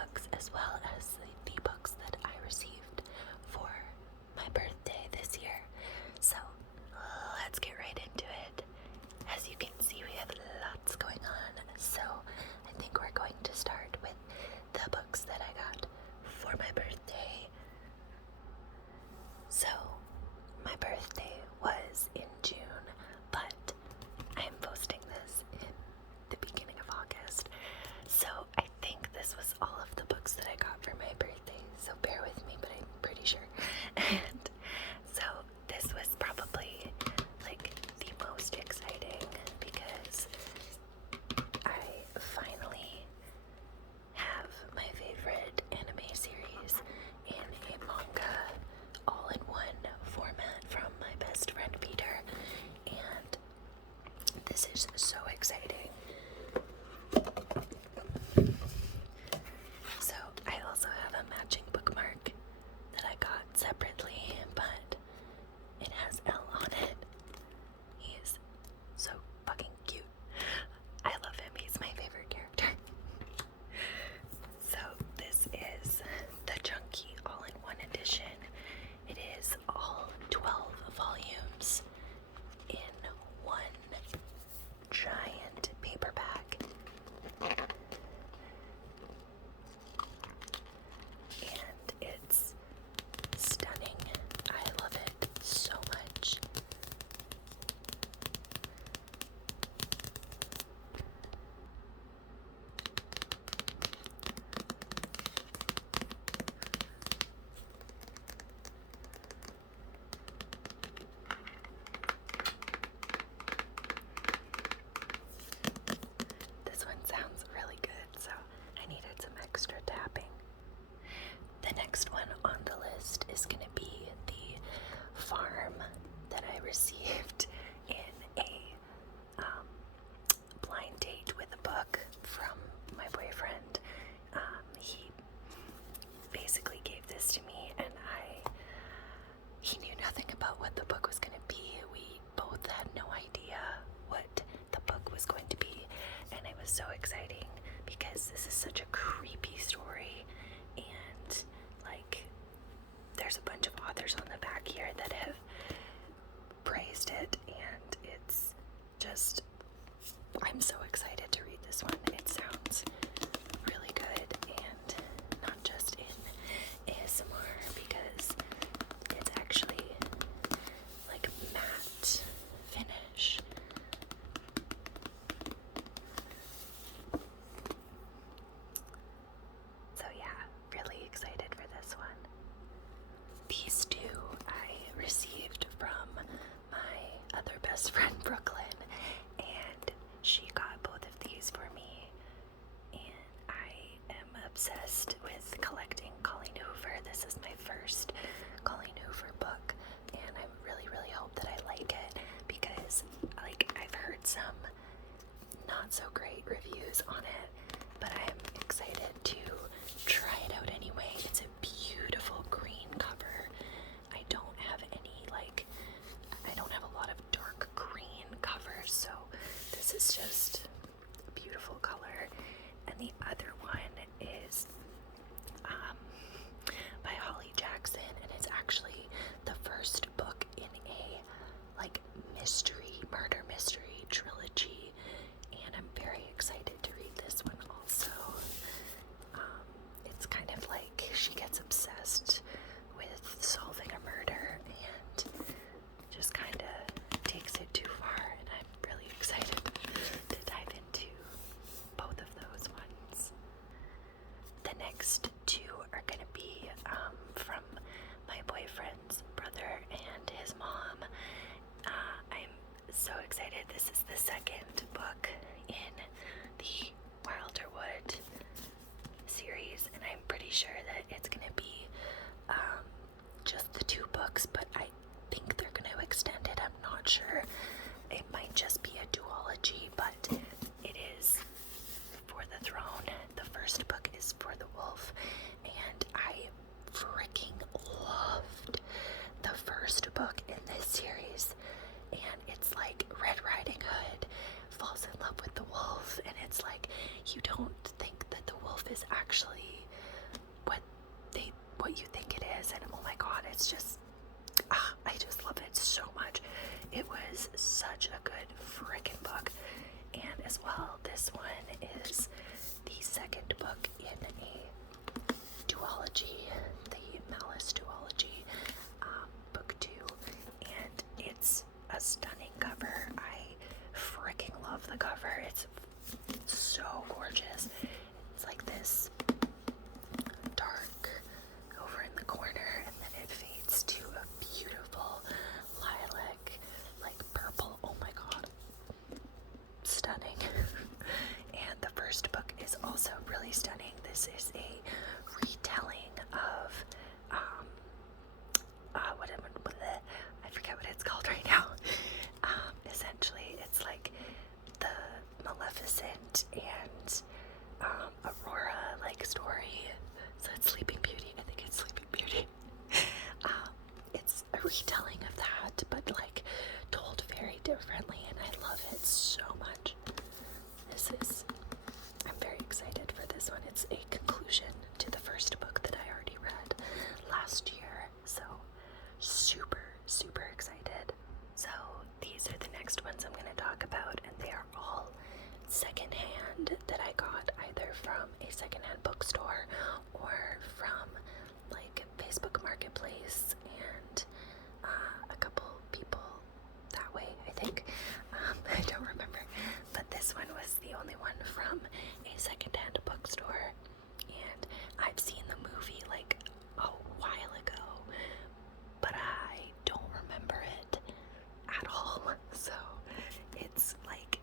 books as well as the books that I received for my birthday this year. So let's get right into it. As you can see, we have lots going on. So I think we're going to start with the books that I got for my birthday. So my birthday was in June, but I am posting this in the beginning of August. So I think this was all of the books that I got for my birthday. So bear with me, but I'm pretty sure. And so this was probably like the most exciting because I finally have my favorite anime series in a manga all-in-one format from my best friend Peter, and this is so exciting. So I also have a matching bookmark that I got separately, but it has L on it. He's so fucking cute. I love him. He's my favorite character. So this is the Chunky all-in-one edition. It is all 12 volumes in one giant paperback. And it's stunning. I love it so much. This one sounds really good, so I needed some extra tapping. The next one on the list is going to be the farm that I received in a blind date with a book from my boyfriend. He basically gave this to me, and he knew nothing about what the book was going to be. We both had no idea what the book was going to be, and it was so exciting because this is such a creepy story, and like there's a bunch of authors on the back here that have praised it, and it's just, I'm so excited to read this one. It sounds really good, and not just in ASMR because it's actually like matte finish. So yeah, really excited for this one. These two I received from my other best friend Brooklyn, and she got both of these for me, and I am obsessed with collecting Colleen Hoover. This is my first Colleen Hoover book, and I really hope that I like it because like I've heard some not so great reviews on it, but I'm excited to try it out anyway. It's a beautiful green cover. I don't have a lot of dark green covers, so this is just a beautiful color. And the other one is by Holly Jackson, and it's actually the first book in a like murder mystery trilogy, and I'm very excited to read this one also. It's kind of like she gets obsessed with solving a murder and just kind of takes it too far, and I'm really excited to dive into both of those ones. The next two are going to be from my boyfriend's brother and his mom. I'm so excited. This is the second book in the Wilderwood series, and I'm pretty sure that it's going to be just the two books, but I think they're going to extend it. I'm not sure. It might just be a duology, but it is For the Throne. The first book is For the Wolf, and I freaking loved the first book in this series. And it's like Red Riding Hood falls in love with the wolf, and it's like you don't think that the wolf is actually what you think it is, and oh my god, it's just, I just love it so much. It was such a good freaking book. And as well, this one is the second book in a duology, the Malice duology, book 2, and it's a stunning cover. I freaking love the cover. It's so gorgeous. It's like this dark over in the corner, and then it fades to a beautiful lilac, like purple. Oh my god, stunning. And the first book is also really stunning. This is a retelling of I forget what it's called right now. Essentially, it's like the Maleficent and Aurora like story. So it's Sleeping Beauty. I think it's Sleeping Beauty. It's a retelling of that, but like told very differently, and I love it so much. I'm very excited for this one. It's a conclusion to the first book that I already read last year, so super, super excited. So these are the next ones I'm going to talk about, and they are all secondhand that I got either from a secondhand bookstore or from like Facebook Marketplace, and a couple people that way, I think. I don't remember, but this one was the only one from a secondhand bookstore, and I've seen the movie like a while ago, but I don't remember it at all. So it's like,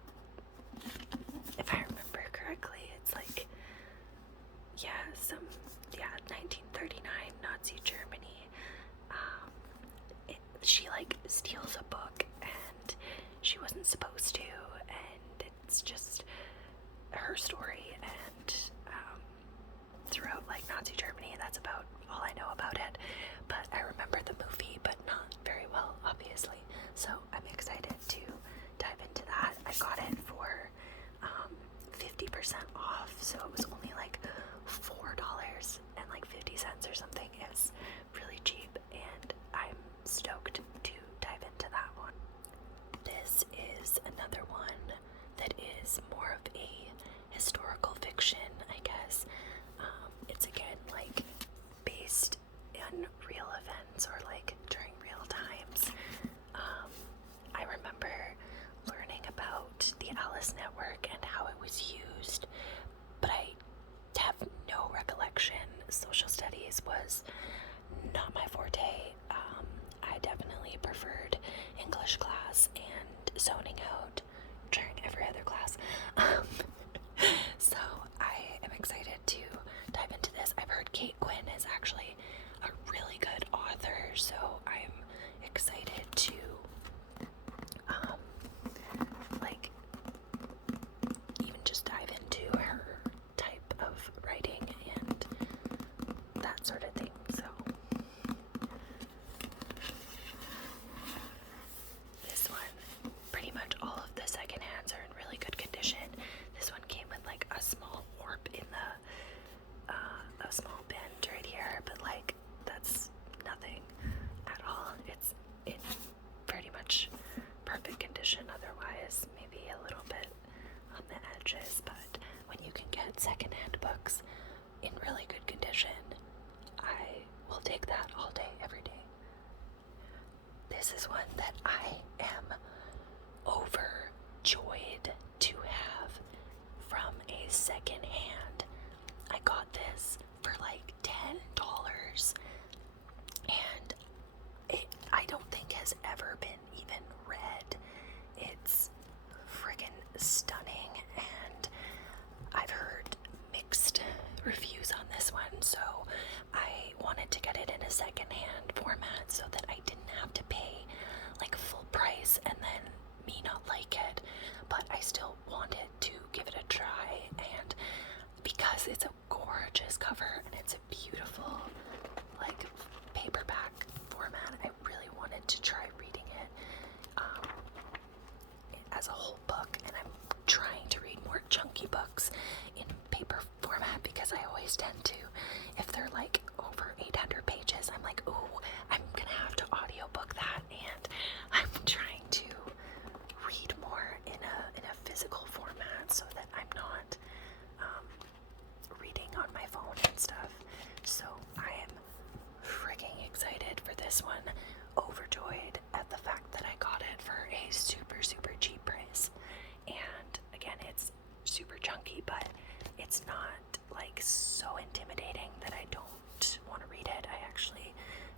if I remember correctly, it's like 1939 Nazi Germany. She like steals a book, and she wasn't supposed to, and it's just her story, and throughout like Nazi Germany, that's about all I know about it. But I remember the movie, but not very well, obviously. So I'm excited to dive into that. I got it for 50% off, so it was only like $4 and like 50 cents or something. It's really cheap, and I'm stoked to dive into that one. This is another one that is more of a historical fiction, I guess. It's again like based in real events, or like during real times. I remember learning about the Alice Network and how it was used, but I have no recollection. Social studies was not my forte. I definitely preferred English class and zoning out during every other class. So I am excited to dive into this. I've heard Kate Quinn is actually a really good author, so I'm excited to like even just dive into her type of writing and that sort of thing. So this one, pretty much all of the secondhands are in really good condition. This one came with like a small warp in the a small bend right here, but like that's nothing at all. It's in pretty much perfect condition. Otherwise, maybe a little bit on the edges, but when you can get secondhand books in really good condition, I will take that all day, every day. This is one that I am overjoyed to have from a secondhand. I got this for like $10, and I don't think has ever been even read. It's friggin' stunning, and I've heard mixed reviews on this one, so I wanted to get it in a secondhand format so that I didn't have to pay like full price and then me not like it, but I still wanted to give it a try, and because it's a gorgeous cover and it's a beautiful like paperback format, I really wanted to try reading it as a whole book, and I'm trying to read more chunky books in paper format because I always always tend to, if they're like over 800 pages, I'm like, ooh, I'm gonna have to audiobook that, and I'm trying to read more in a physical format so that I'm not reading on my phone and stuff. So I am freaking excited for this one, overjoyed at the fact that I got it for a super, super cheap price. And again, it's super chunky, but it's not like so intimidating that I don't want to read it.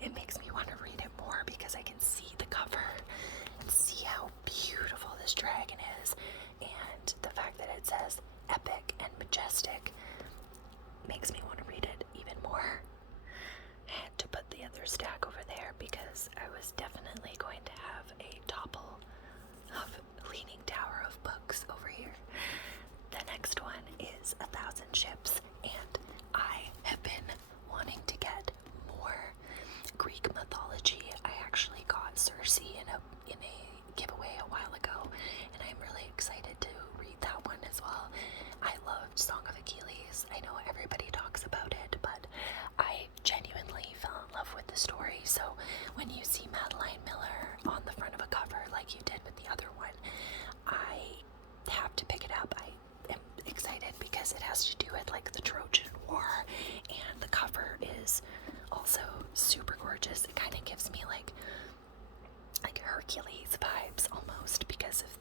It makes me want to read it more because I can see the cover and see how beautiful this dragon is, and the fact that it says epic and majestic makes me want to read it even more. I had to put the other stack over there because I was definitely going to have a topple of leaning tower of books over here. The next one is 1,000 Ships, and I have been wanting to get more Greek mythology. I actually got Circe in a giveaway a while ago, and I'm really excited to read that one as well. I loved Song of Achilles. I know everybody talks about it, but I genuinely fell in love with the story. So when you see Madeline Miller on the front of a cover like you did with the other one, I have to pick it up. I am excited because it has to do with like the Trojan War, and the cover is also super gorgeous. It kind of gives me like Hercules vibes almost because of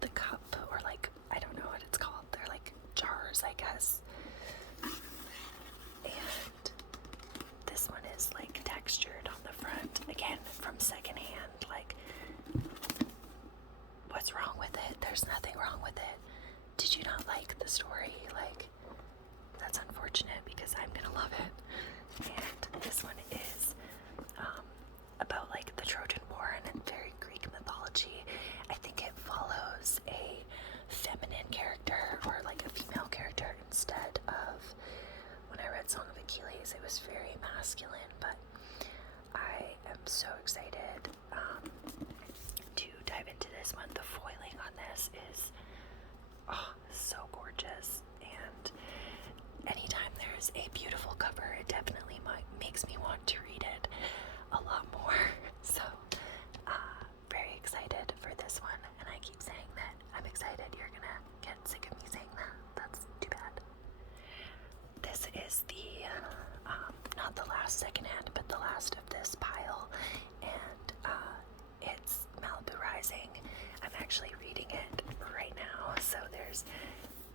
the cup, or like, I don't know what it's called. They're like jars, I guess. And this one is like textured on the front, again from Secondhand. Like, what's wrong with it? There's nothing wrong with it. Did you not like the story? Like, that's unfortunate because I'm gonna love it. And this one is about like the Trojan War and very Greek mythology. I think it follows a feminine character, or like a female character, instead of, when I read Song of Achilles, it was very masculine. But I am so excited to dive into this one. The foiling on this is so gorgeous, and anytime there's a beautiful cover, it definitely makes me want to read it a lot more. So very excited for this one, and I keep saying that I'm excited. You're gonna get sick of me saying that. That's too bad. This is the not the last Secondhand, but the last of this pile, and it's Malibu Rising. I'm actually reading it right now, so there's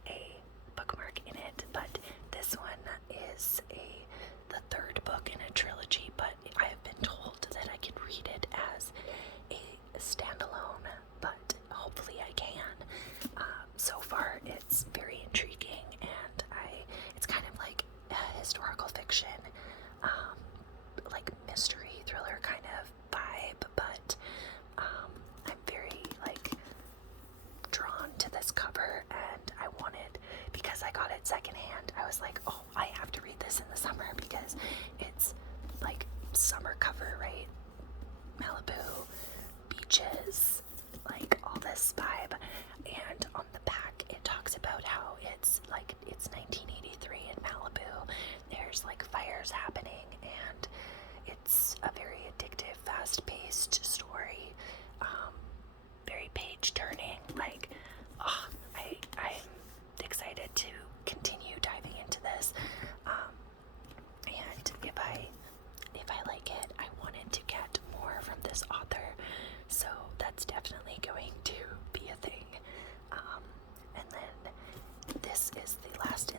a bookmark in it, but this one is the third book in a trilogy, but I have been told that I can read it as a standalone, but hopefully I can. So far it's very intriguing, and it's kind of like a historical fiction, like mystery thriller kind of vibe, but I'm very like drawn to this cover, and I wanted, because I got it secondhand, I was like, oh, I have to read this in the summer because it's like summer cover, right? Malibu, beaches, like all this vibe. And on the back it talks about how it's 1983 in Malibu. There's like fires happening, and it's a very addictive, fast-paced story, very page-turning. Like, I'm excited to continue diving into this, and if I like it, I wanted to get more from this author, so that's definitely going to be a thing. And then this is the last in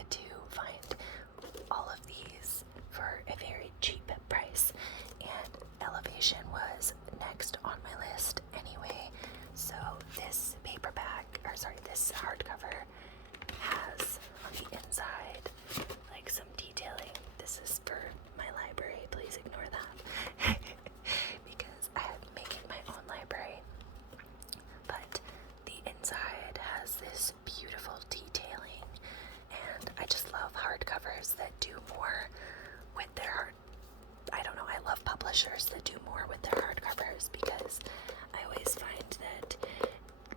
excited to find all of these for a very cheap price, and Elevation was next on my list anyway. So this this hardcover has on the inside like some detailing. This is for my library, please ignore that. Because I'm making my own library. But the inside has this beautiful detailing, and I just love hardcovers that do more with their I love publishers that do more with their hardcovers, because I always find that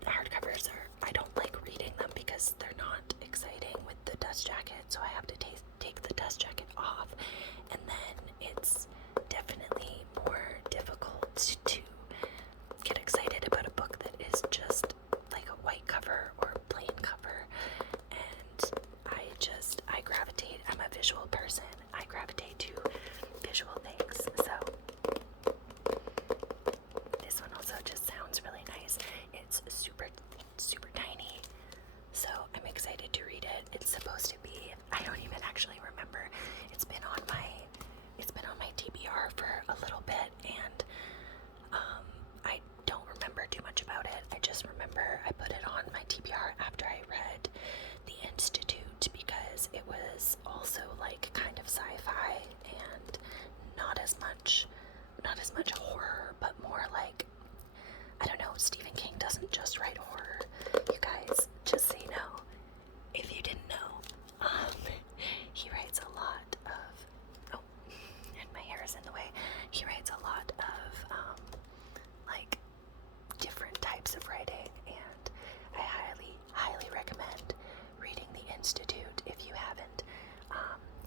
hardcovers I don't like reading them because they're not exciting with the dust jacket, so I have to take the dust jacket off, and then it's definitely more difficult to get excited about a book that is just like a white cover or plain cover. And I gravitate, I'm a visual person, I gravitate to visual things. So this one also just sounds really nice. It's super tiny, so I'm excited to read it. It's supposed to be, I don't even actually remember, it's been on my TBR for a little bit, and I don't remember too much about it. I just remember I put it on my TBR after I read The Institute, because it was also like kind of sci-fi and not as much horror, but more like, I don't know, Stephen King doesn't just write horror, you guys, just so you know, if you didn't know. He writes a lot of, and my hair is in the way, he writes a lot of like different types of writing, and I highly recommend reading The Institute if you haven't.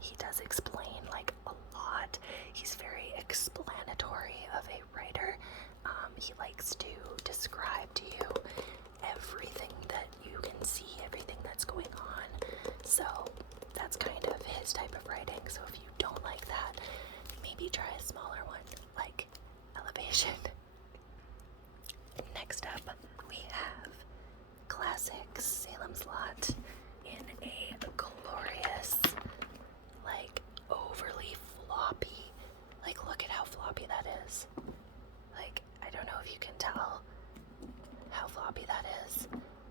He does explain like a lot. He's very explanatory of a writer. He likes to describe to you everything that you can see, everything that's going on. So that's kind of his type of writing. So if you don't like that, maybe try a smaller one like Elevation. Next up, we have Classics Salem's Lot in a glorious, like overly floppy, like look at how floppy that is. Like, I don't know if you can tell how floppy that is.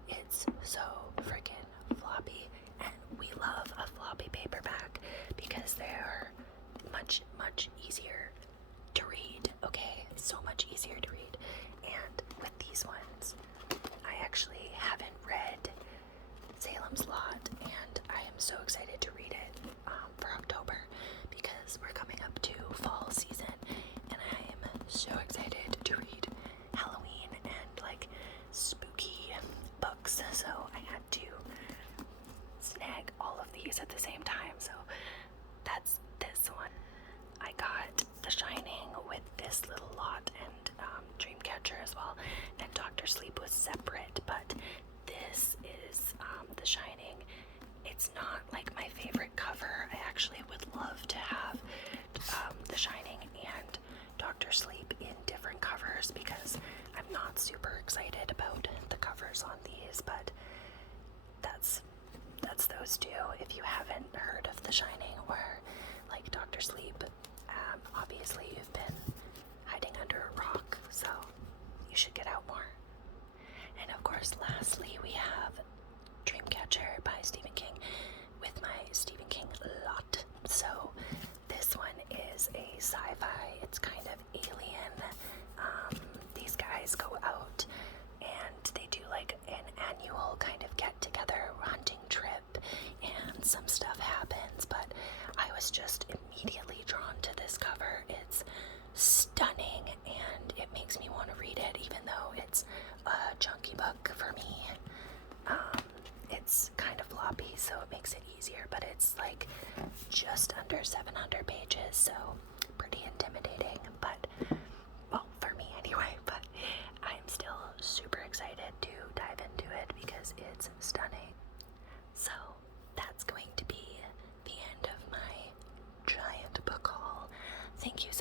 It's so freaking floppy, and we love a floppy paperback because they're much easier to read, okay? So much easier to read. And with these ones, I actually haven't read Salem's Lot, and I am so excited to read it for October, because we're coming up to fall season, and I am so excited to read Halloween and like spooky books, so I had to snag all of these at the same time. So that's this one. I got The Shining with this little lot, and Dreamcatcher as well, and Dr. Sleep was separate, but this is The Shining. It's not like my favorite cover. I actually would love to have The Shining and Dr. Sleep in different covers, because I'm not super excited about the covers on these, but that's those two. If you haven't heard of The Shining or like Dr. Sleep, obviously you've been hiding under a rock, so you should get out more. And of course, lastly, we have Dreamcatcher by Stephen King with my Stephen King lot. So this one is a sci-fi, it's kind of alien. These guys go out and they do like an annual kind of get-together hunting trip, and some stuff happens, but I was just immediately drawn to this cover. It's stunning, and it makes me want to read it, even though it's a chunky book for me. It's kind of floppy, so it makes it easier, but it's like just under 700 pages, so pretty intimidating, but, well, for me anyway, but I'm still super excited to dive into it because it's stunning. So that's going to be the end of my giant book haul. Thank you